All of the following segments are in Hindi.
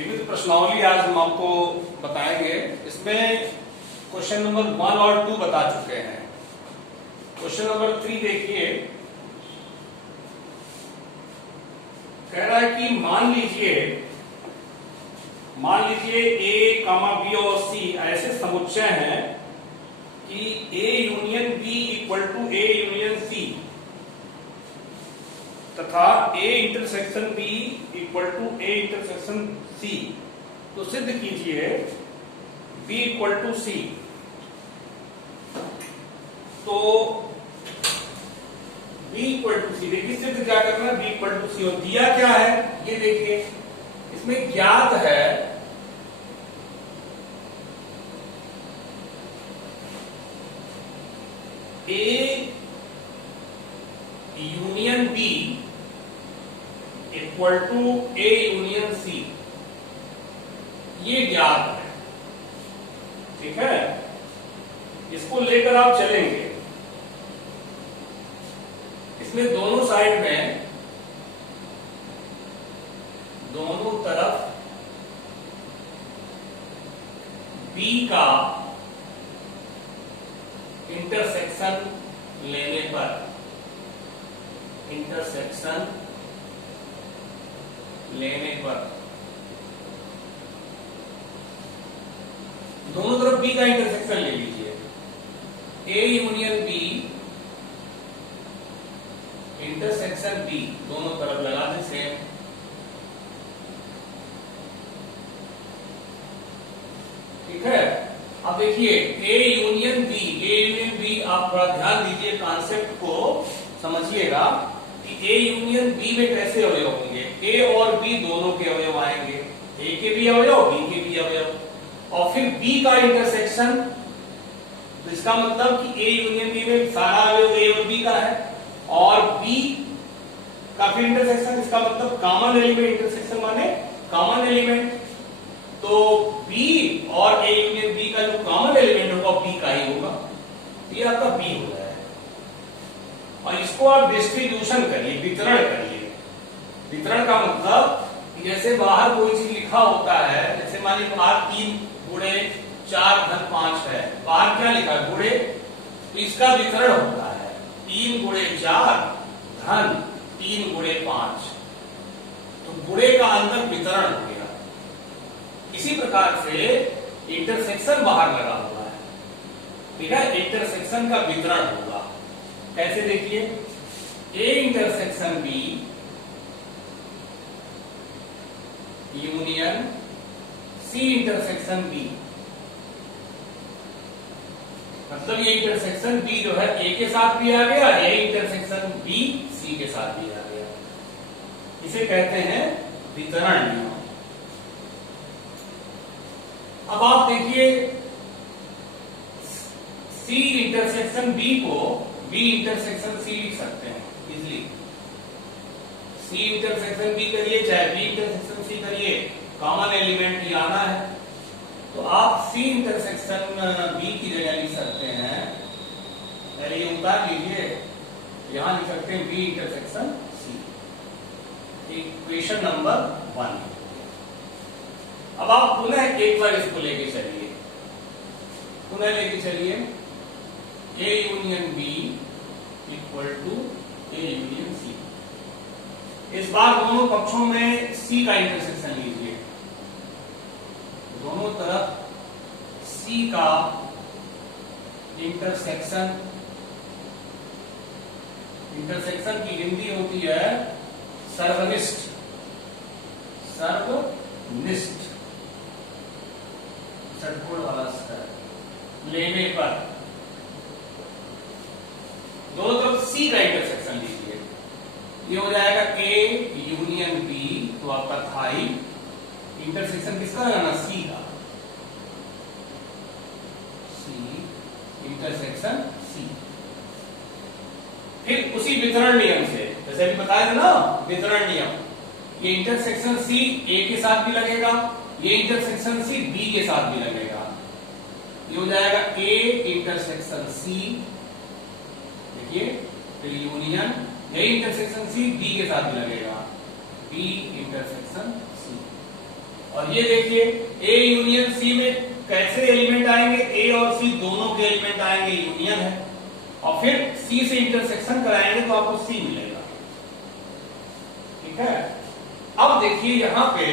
विविध प्रश्नावली आज हम आपको बताएंगे। इसमें क्वेश्चन नंबर 1 और 2 बता चुके हैं। क्वेश्चन नंबर 3 देखिए, कह रहा है कि मान लीजिए ए कामा बी और सी ऐसे समुच्चय हैं कि A union B equal to A union C तथा A intersection B equal to A intersection C. तो सिद्ध कीजिए बी इक्वल टू सी। तो बी इक्वल टू सी, देखिए सिद्ध क्या करना है, बी इक्वल टू सी। और दिया क्या है ये देखिए, इसमें ज्ञात है A union B equal to A union C, ये ज्ञात है। ठीक है, इसको लेकर आप चलेंगे। इसमें दोनों साइड में, दोनों तरफ बी का इंटरसेक्शन लेने पर, इंटरसेक्शन लेने पर दोनों तरफ बी का इंटरसेक्शन ले लीजिए। A union B intersection B, दोनों तरफ लगा दें सेम। ठीक है, अब देखिए ए यूनियन बी, आप थोड़ा ध्यान दीजिए, कॉन्सेप्ट को समझिएगा कि ए यूनियन बी में कैसे अवयव होंगे। ए और बी दोनों के अवयव आएंगे, ए के भी अवयव, बी के भी अवयव, और फिर बी का इंटरसेक्शन। तो इसका मतलब कि ए यूनियन बी में सारा अवयव ए और बी का है, और बी का फिर इंटरसेक्शन। इसका मतलब कॉमन एलिमेंट, इंटरसेक्शन माने कॉमन एलिमेंट। तो बी और ए यूनियन बी का जो कॉमन एलिमेंट होगा बी का ही होगा, ये आपका बी हो जाएगा। और इसको आप डिस्ट्रीब्यूशन करिए, वितरण करिए। वितरण का मतलब जैसे बाहर कोई चीज लिखा होता है, जैसे मान लीजिए बाहर 3 गुणे 4 धन 5 है, बाहर क्या लिखा है गुणे, तो इसका वितरण होता है 3 गुणे 4 धन 3 गुणे 5। तो गुणे का अंदर वितरण हो गया। इसी प्रकार से इंटरसेक्शन बाहर लगा हुआ है, ठीक है, इंटरसेक्शन का वितरण होगा। कैसे देखिए, A intersection B union C intersection B, मतलब ये इंटरसेक्शन बी जो है ए के साथ भी आ गया, ए इंटरसेक्शन बी सी के साथ भी आ गया। इसे कहते हैं वितरण नियम। अब आप देखिए सी इंटरसेक्शन बी को बी इंटरसेक्शन सी लिख सकते हैं इजिली। सी इंटरसेक्शन बी करिए चाहे बी इंटरसेक्शन सी करिए, कॉमन एलिमेंट ही आना है। तो आप सी इंटरसेक्शन बी की जगह लिख सकते हैं, पहले ये उतार लीजिए, यहां लिख सकते हैं B intersection C. Equation number 1। अब आप पुनः एक बार इसको लेके चलिए, पुनः लेके चलिए A union B equal to A union C. इस बार दोनों पक्षों में सी का इंटरसेक्शन लीजिए, दोनों तरफ सी का इंटरसेक्शन। इंटरसेक्शन की हिंदी होती है सर्वनिष्ठ, सर्वनिष्ठ, षटकोण वाला स्तर लेने पर दोनों तरफ सी का इंटरसेक्शन लीजिए। ये हो जाएगा ए यूनियन बी, तो आपका था ही इंटरसेक्शन किसका लगाना, सी का, सी इंटरसेक्शन सी। फिर उसी वितरण नियम से, जैसे अभी बताया था ना वितरण नियम, ये इंटरसेक्शन सी ए के साथ भी लगेगा, ये इंटरसेक्शन सी बी के साथ भी लगेगा। ये हो जाएगा ए इंटरसेक्शन सी, देखिए, फिर यूनियन, यही इंटरसेक्शन सी बी के साथ भी लगेगा, बी इंटरसेक्शन सी। और ये देखिए ए यूनियन सी में कैसे एलिमेंट आएंगे, ए और सी दोनों के एलिमेंट आएंगे, यूनियन है, और फिर सी से इंटरसेक्शन कराएंगे तो आपको सी मिलेगा। ठीक है, अब देखिए यहां पे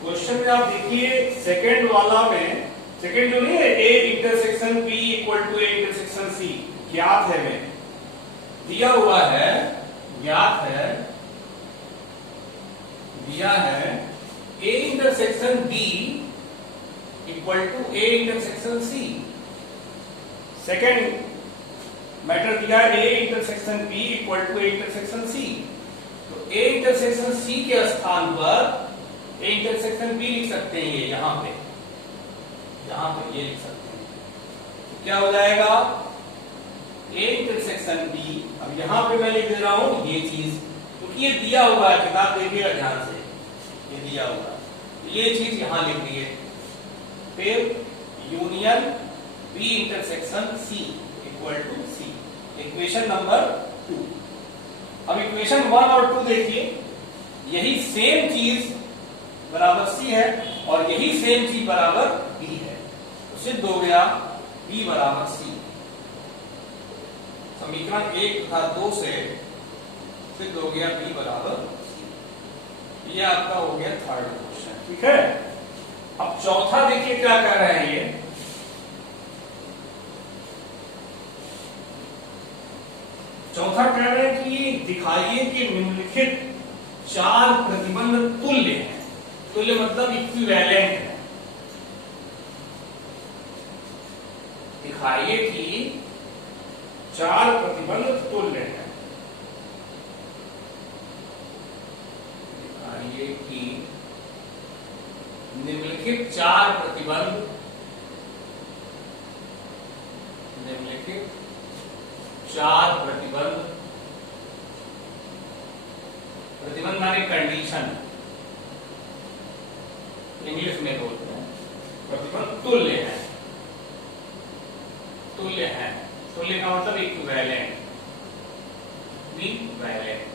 क्वेश्चन में आप देखिए सेकंड वाला में, सेकंड जो नहीं है A intersection B equal to A intersection C ज्ञात है, में दिया हुआ है, ज्ञात है, दिया है A intersection B equal to A intersection C. Second matter दिया है A intersection B equal to A intersection C. तो ए इंटरसेक्शन सी के स्थान पर ए इंटरसेक्शन बी लिख सकते हैं, ये यहां पे ये लिख सकते हैं। तो क्या हो जाएगा ए इंटरसेक्शन बी, अब यहां पे मैं लिख दे रहा हूं ये चीज, क्योंकि ये दिया हुआ है, किताब देखिएगा ध्यान से, ये दिया हुआ है, ये चीज यहां लिख दी है। फिर union B intersection C equal to C, equation number 2। अब इक्वेशन 1 और 2 देखिए, यही सेम चीज बराबर सी है और यही सेम चीज बराबर बी है, तो सिद्ध हो गया बी बराबर सी। समीकरण 1 तथा 2 से सिद्ध हो गया बी बराबर सी। ये आपका हो गया थर्ड क्वेश्चन। ठीक है, अब चौथा देखिए क्या कर रहे हैं ये, चौथा कह रहे हैं कि दिखाइए कि निम्नलिखित 4 प्रतिबंध तुल्य हैं। तुल्य मतलब इक्विवेलेंट है। दिखाइए कि 4 प्रतिबंध तुल्य हैं। दिखाइए कि निम्नलिखित 4 प्रतिबंध, निम्नलिखित 4 प्रतिबंध, प्रतिबंध माने कंडीशन, इंग्लिश में बोलते हैं, प्रतिबंध तुल्य है, तुल्य है, तुल्य का मतलब इक्विवेलेंट, इक्विवेलेंट।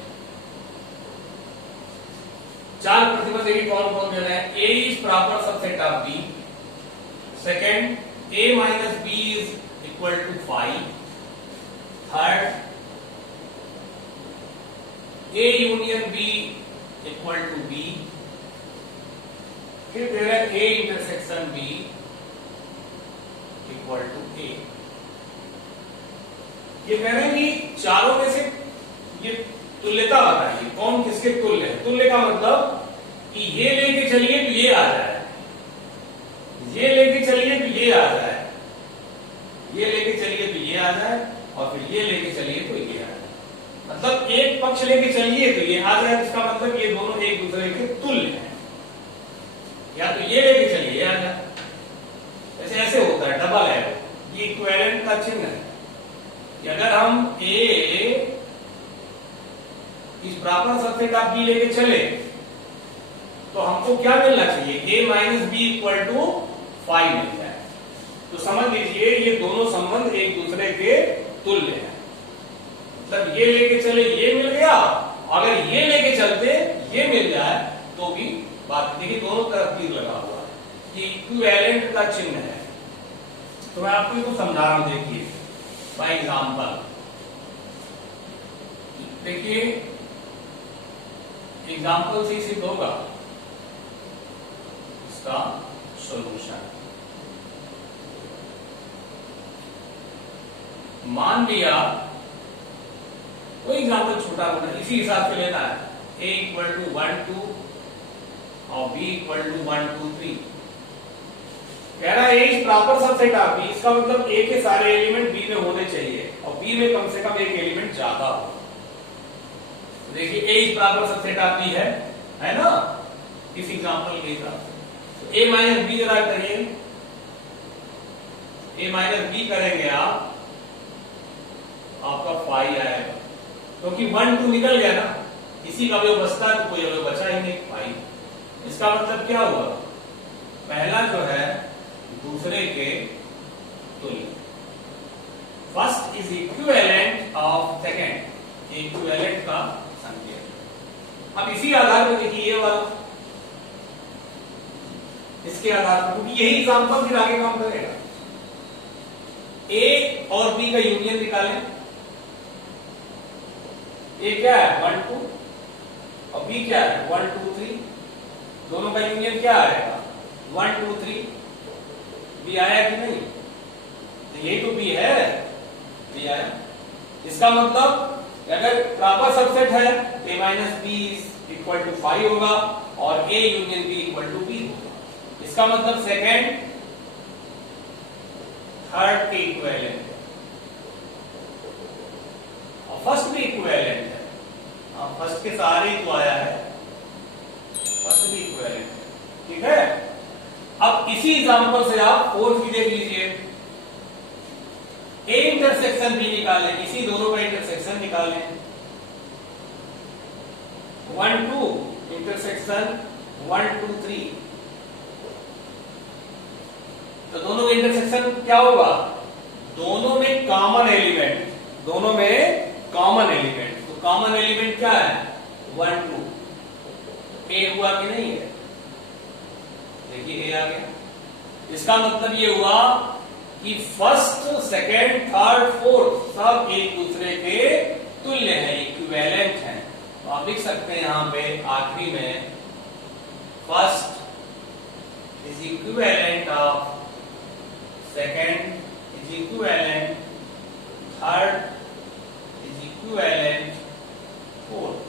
4 प्रतिबंध देखिए कौन कौन दे रहे हैं। A is proper subset of B, second A minus B is equal to 5, third A union B equal to B, फिर दे रहे हैं A intersection B equal to A. ये कह रहे हैं कि चारों में से ये तुल्यता बताइए कौन किसके तुल्य है। तुल्य का मतलब कि ये लेके चलिए तो ये आ जाए, ये लेके चलिए तो ये आ जाए, ये लेके चलिए तो ये आ जाए, और फिर ये लेके चलिए तो ये आ जाए। मतलब एक पक्ष लेके चलिए तो ये आ जाए, इसका मतलब ये दोनों एक दूसरे के तुल्य हैं। या तो ये लेके चलिए ये आ जाए, ऐसे ऐसे होता है, डबल है, ये इक्विवेलेंट का चिन्ह है। कि अगर हम ए इस प्रॉपर सबसेट ऑफ बी लेके चले तो हमको क्या मिलना चाहिए, ए माइनस बी इक्वल टू 5 मिल जाए। तो समझ लीजिए ये दोनों संबंध एक दूसरे के तुल्य हैं। मतलब ये लेके चले ये मिल गया, अगर ये लेके चलते ये मिल जाए तो भी बात, देखिए दोनों तरफ तीर लगा हुआ है, ये इक्विवेलेंट का चिन्ह है। तो मैं आपको इसको समझा रहा हूं, देखिए बाय एग्जांपल। देखिए एग्जांपल से सिद्ध होगा इसका सॉल्यूशन। मान लिया कोई एग्जांपल छोटा मोटा इसी हिसाब से लेना है, a इक्वल टू 1 2 और b इक्वल टू 1 2 3। कह रहा है a is proper subset of b, इसका मतलब a के सारे एलिमेंट b में होने चाहिए और b में कम से कम एक एलिमेंट ज्यादा हो। तो देखिए a is proper subset of b है ना, इस एग्जांपल के हिसाब से। तो a माइनस b जरा करिए, a माइनस b करेंगे आप, आपका 5 आएगा, क्योंकि 1 2 निकल गया ना, इसी का अवयव बचता है तो कोई अवयव बचा ही नहीं, 5। इसका मतलब क्या हुआ, पहला जो है दूसरे के तुल्य, first is equivalent of second, equivalent का संकेत। अब इसी आधार पर देखिए ये वाला इसके आधार पर, क्योंकि यही एग्जांपल फिर आगे काम करेगा। ए और बी का यूनियन निकालें। ए क्या है 1 2 और बी क्या है 1 2 3, दोनों का यूनियन क्या आएगा 1 2 3। बी आया कि नहीं? तो यही तो बी है, बी आया। इसका मतलब अगर प्रॉपर सबसेट है a minus B equal to 5 होगा और a union b equal to b होगा। इसका मतलब सेकेंड थर्ड के इक्विवेलेंट है और फर्स्ट भी इक्विवेलेंट है। फर्स्ट के सारे ही तो आया है, फर्स्ट भी इक्विवेलेंट है, ठीक है। अब इसी एग्जांपल से आप फोर्थ भी देख लीजिए। ए इंटरसेक्शन बी निकालें, इसी दोनों का इंटरसेक्शन निकालें। 1 2 इंटरसेक्शन 1 2 3, तो दोनों का इंटरसेक्शन क्या होगा? दोनों में कॉमन एलिमेंट, दोनों में कॉमन एलिमेंट, तो कॉमन एलिमेंट क्या है 1 2। ए हुआ कि नहीं है? देखिए ए आ गया। इसका मतलब ये हुआ कि फर्स्ट सेकेंड थर्ड फोर्थ सब एक दूसरे के तुल्य हैं, इक्विवेलेंट हैं। तो आप लिख सकते हैं यहां पे आखिरी में first is equivalent of second, is equivalent third, is equivalent fourth.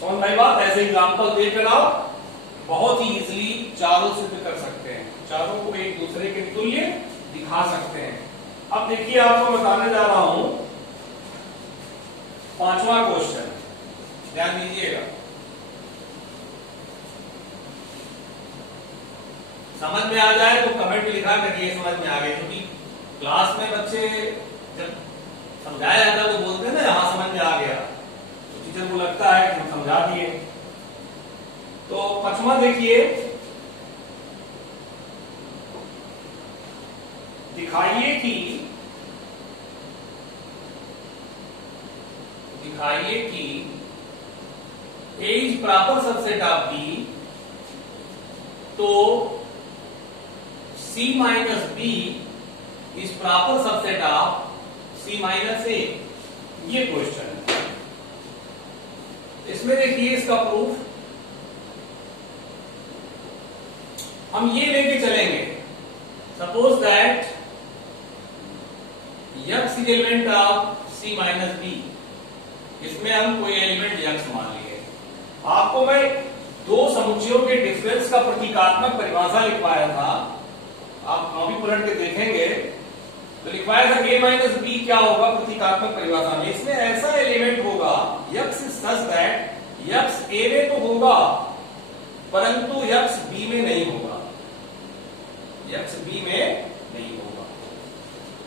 समझ भाई बात? ऐसे एग्जांपल देकर आप बहुत ही इजीली चारों सिद्ध कर सकते हैं, चारों को एक दूसरे के तुल्य दिखा सकते हैं। अब देखिए आपको बताने जा रहा हूं पांचवा क्वेश्चन, ध्यान दीजिएगा। समझ में आ जाए तो कमेंट में लिखा करिए समझ में आ गए, क्योंकि क्लास में बच्चे जब समझाया जाता है तो बोलते हैं ना हाँ समझ में आ गया, तो टीचर को लगता है कि हम समझा दिए। तो पांचवा देखिए, दिखाइए कि A is proper subset of B, तो C minus B is proper subset of C minus A। ये क्वेश्चन है। इसमें देखिए इसका प्रूफ हम ये लेके चलेंगे। Suppose that x is element of C minus B, इसमें हम कोई एलिमेंट x मान लिए। आपको मैं दो समुच्चयों के डिफरेंस का प्रतीकात्मक परिभाषा लिखवाया था, आप कॉपी पलट के देखेंगे तो लिखवाया था a माइनस b क्या होगा प्रतीकात्मक परिभाषा में। इसमें ऐसा एलिमेंट होगा x is such that x a में तो होगा परंतु x b में नहीं होगा, x b में नहीं होगा।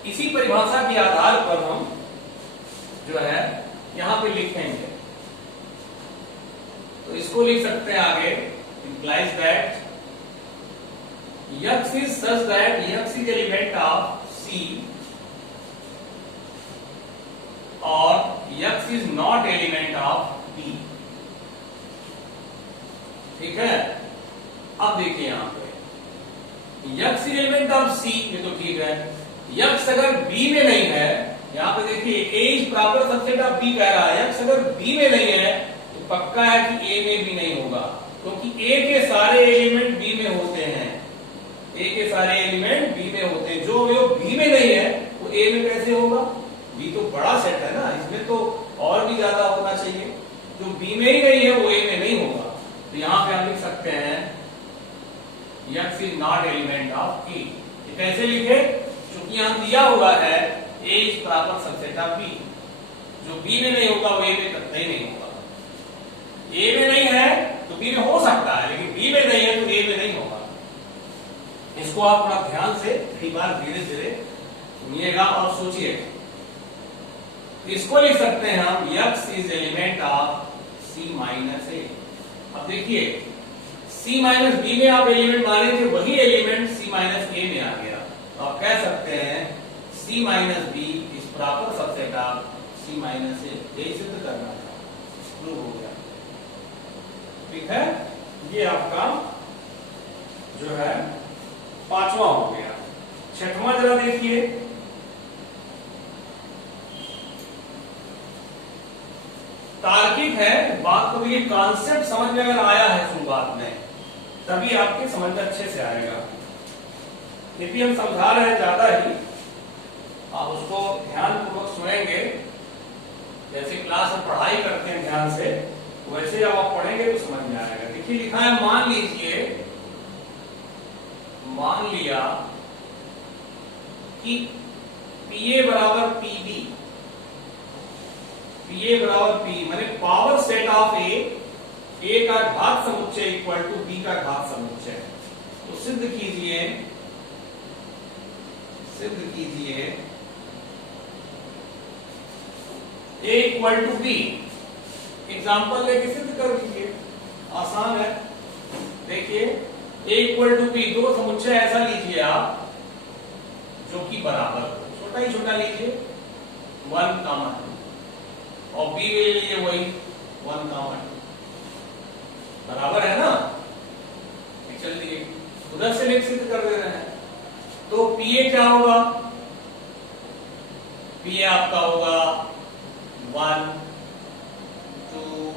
इसी परिभाषा के आधार पर हम जो है यहां पे लिखेंगे, तो इसको लिख सकते हैं आगे, implies that x is such that x is element of C और x is not element of B। ठीक है। अब देखिए यहां पे x is element of C, ये तो ठीक है। x अगर B में नहीं है, यहां पे देखिए A is proper subset of B कह रहा है, x अगर B में नहीं है तो पक्का है कि A में भी नहीं होगा, क्योंकि A के सारे एलिमेंट B में होते हैं, A के सारे एलिमेंट B में होते हैं। जो B में नहीं है वो A में कैसे होगा? B तो बड़ा सेट है ना, इसमें तो और भी ज्यादा होना चाहिए। जो B में ही नहीं है वो A में नहीं होगा। तो यहां पे हम लिख सकते हैं x is not element of A। ये कैसे लिखे? क्योंकि यहां दिया हुआ है A is proper subset of B, जो B में नहीं होगा वो A में कतई नहीं होगा। A में नहीं है तो B में हो सकता है, लेकिन B में नहीं है तो A में नहीं होगा। इसको आप थोड़ा ध्यान से कई बार धीरे धीरे सुनिएगा और सोचिएगा। इसको लिख सकते हैं हम x is element of C minus A। अब देखिए C माइनस B में आप एलिमेंट माने थे, वही एलिमेंट C माइनस A में आ गया, तो आप कह सकते हैं C minus B is proper subset of C minus A। यही सिद्ध करना था, प्रूव हो गया। ठीक है, ये आपका जो है पांचवा हो गया। छठवां जरा देखिए, तार्किक है, बात को ये कॉन्सेप्ट समझ में अगर आया है शुरुआत में तभी आपके समझ में अच्छे से आएगा। यदि हम समझा रहे हैं ज्यादा ही, आप उसको ध्यानपूर्वक सुनेंगे, जैसे क्लास में पढ़ाई करते हैं ध्यान से, वैसे जब आप पढ़ेंगे तो समझ में आएगा। देखिए लिखा है, मान लीजिए, मान लिया कि PA बराबर PB, PA बराबर P माने पावर सेट ऑफ A का घात समुच्चय इक्वल टू B का घात समुच्चय। तो सिद्ध कीजिए A equal to B। Example लेके सिद्ध कर दीजिए, आसान है। देखिए A इक्वल टू B, दो समुच्चय ऐसा लीजिए आप जो कि बराबर हो, छोटा ही छोटा लीजिए, 1, 2 और B ले लीजिए वही 1, 2 बराबर है ना। चलिए उधर से लेकर सिद्ध कर दे रहे हैं। तो PA क्या होगा, PA आपका होगा 1, 2,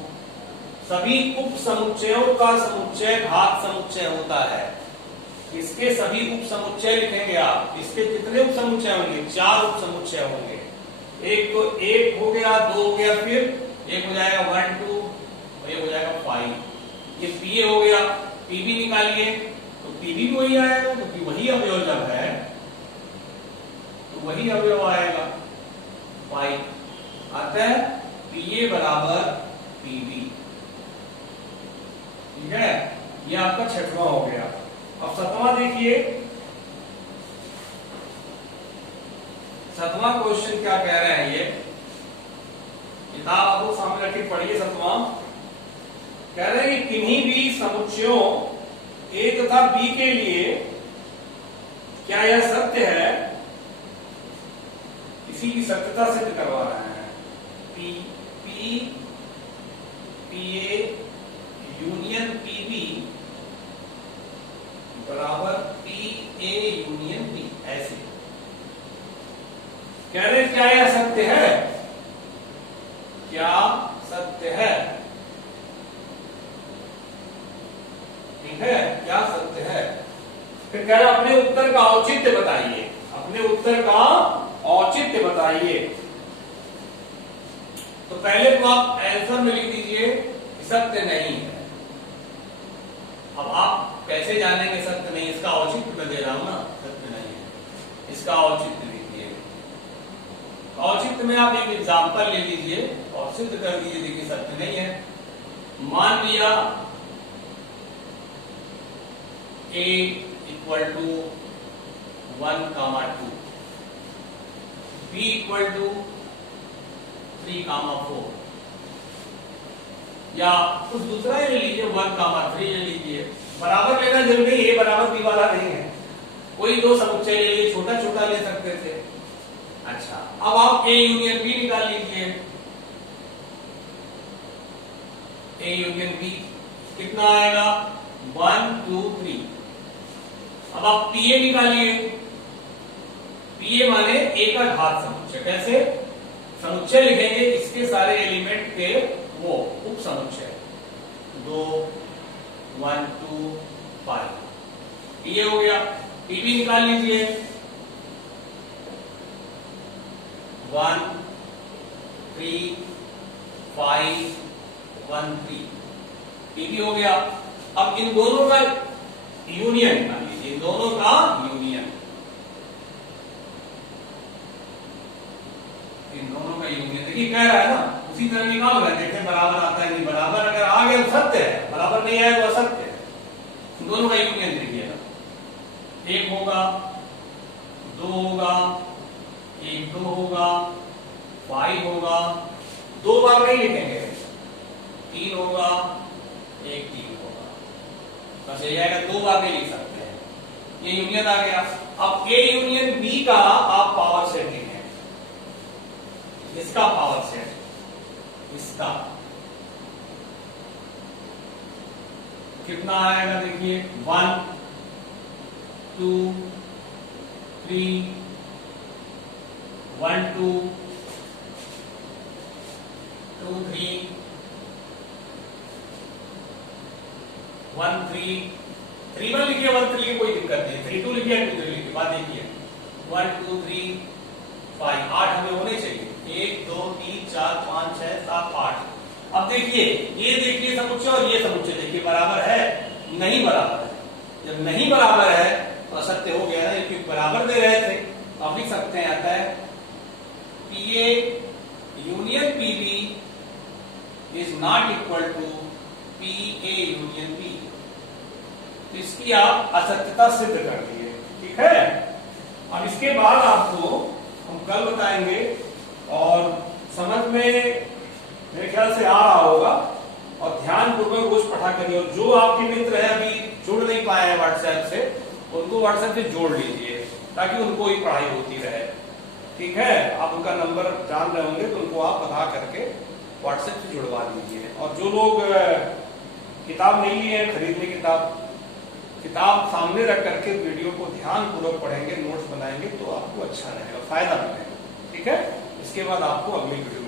सभी उप समुच्चयों का समुच्चय घात समुच्चय होता है। इसके सभी उप समुच्चय लिखेंगे आप। इसके कितने उप समुच्चय होंगे, 4 उप समुच्चय होंगे। एक तो 1 हो गया, 2 हो गया, फिर एक हो जाएगा 1, 2 और एक हो जाएगा 5। ये PA हो गया। PB निकालिए तो PB भी वही आएगा, क्योंकि वही अवयव जब है तो वही अवयव आएगा 5। अतः PA बराबर PB। ठीक है, ये आपका छठवां हो गया। अब सातवां देखिए, सातवां क्वेश्चन क्या कह रहे हैं, ये किताब आपको सामने रखी पढ़िए। सातवां कह रहे हैं कि किन्हीं भी समुच्चयों A तथा B के लिए क्या यह सत्य है, इसी की सत्यता सिद्ध करवा रहे हैं। PA यूनियन PB बराबर PA यूनियन B, ऐसे कह रहे हैं। क्या यह सत्य है, क्या सत्य है, ठीक है, क्या सत्य है। फिर कह रहा अपने उत्तर का औचित्य बताइए, अपने उत्तर का औचित्य बताइए। तो पहले तो आप आंसर में लिख दीजिए कि सत्य नहीं है। अब आप कैसे जानेंगे सत्य नहीं, इसका औचित्य मैं दे रहा हूं ना, सत्य नहीं है, इसका औचित्य लिखिए। औचित्य में आप एक एग्जाम्पल ले लीजिए और सिद्ध कर दीजिए, देखिए सत्य नहीं है। मान लिया A equal to 1, 2, B equal to 3, 4, या कुछ दूसरा ही ले लीजिए, 1, 3 ले लीजिए। बराबर लेना जरूरी नहीं, A बराबर B वाला नहीं है, कोई दो समुच्चय ले लीजिए, छोटा छोटा ले सकते थे। अच्छा, अब आप A यूनियन B निकाल लीजिए। A यूनियन B कितना आएगा, 1, 2, 3। अब आप PA निकालिए। PA माने A का घात समुच्चय। कैसे समुच्चय लिखेंगे, इसके सारे एलिमेंट के वो उप समुच्चय, 2, 1, 2, 5। PA हो गया। PB निकाल लीजिए, 1, 3, 5, 1, 3। PB हो गया। अब इन दोनों का यूनियन निकाल लीजिए, इन दोनों का यूनियन, इन दोनों का यूनियन। देखिए कह रहा है ना, उसी तरह निकाल रहे हैं, देखें बराबर आता है नहीं। बराबर अगर आ गया तो सत्य है, बराबर नहीं आया तो असत्य है। इन दोनों का यूनियन देखिएगा, 1 होगा, 2 होगा, 1, 2 होगा, 5 होगा, 2 बार नहीं लिखेंगे, 3 होगा, 1, 3 होगा, बस यही आएगा, 2 बार नहीं लिख सकते हैं। ये यूनियन आ गया। अब A यूनियन B का आप पावर सेट लिखें, इसका पावर सेट, इसका कितना आएगा, देखिए 1, 2 3 1 2 2 3 1 3 3 1 लिखिए, 1 3 लिखिए, कोई दिक्कत नहीं, 3 2 लिखिए, 2 3 लिखिए, बात देखिए 1 2 3 5 8 हमें होने चाहिए, 1 2 3 4 5 6 7 8। अब देखिए, ये देखिए समुच्चय और ये समुच्चय देखिए बराबर है, नहीं बराबर है। जब नहीं बराबर है तो असत्य हो गया ना, क्योंकि बराबर दे रहे थे। तो आप लिख सकते हैं आता है PA union PB is not equal to PA union B। तो इसकी आप असत्यता सिद्ध कर दिए, ठीक है। अब इसके बाद आपको हम कल बताएंगे, और समझ में मेरे ख्याल से आ रहा होगा, और ध्यान पूर्वक रोज पढ़ा करिए। और जो आपके मित्र है अभी जुड़ नहीं पाए हैं व्हाट्सएप से, उनको व्हाट्सएप से जोड़ लीजिए ताकि उनको ही पढ़ाई होती रहे, ठीक है। आप उनका नंबर जान रहे होंगे तो उनको आप बता करके व्हाट्सएप से जुड़वा दीजिए। और जो लोग किताब नहीं लिए हैं, खरीद लें किताब सामने रख करके वीडियो को ध्यान पूर्वक पढ़ेंगे, नोट्स बनाएंगे तो आपको अच्छा रहेगा, फायदा मिलेगा, ठीक है। इसके बाद आपको अगली वीडियो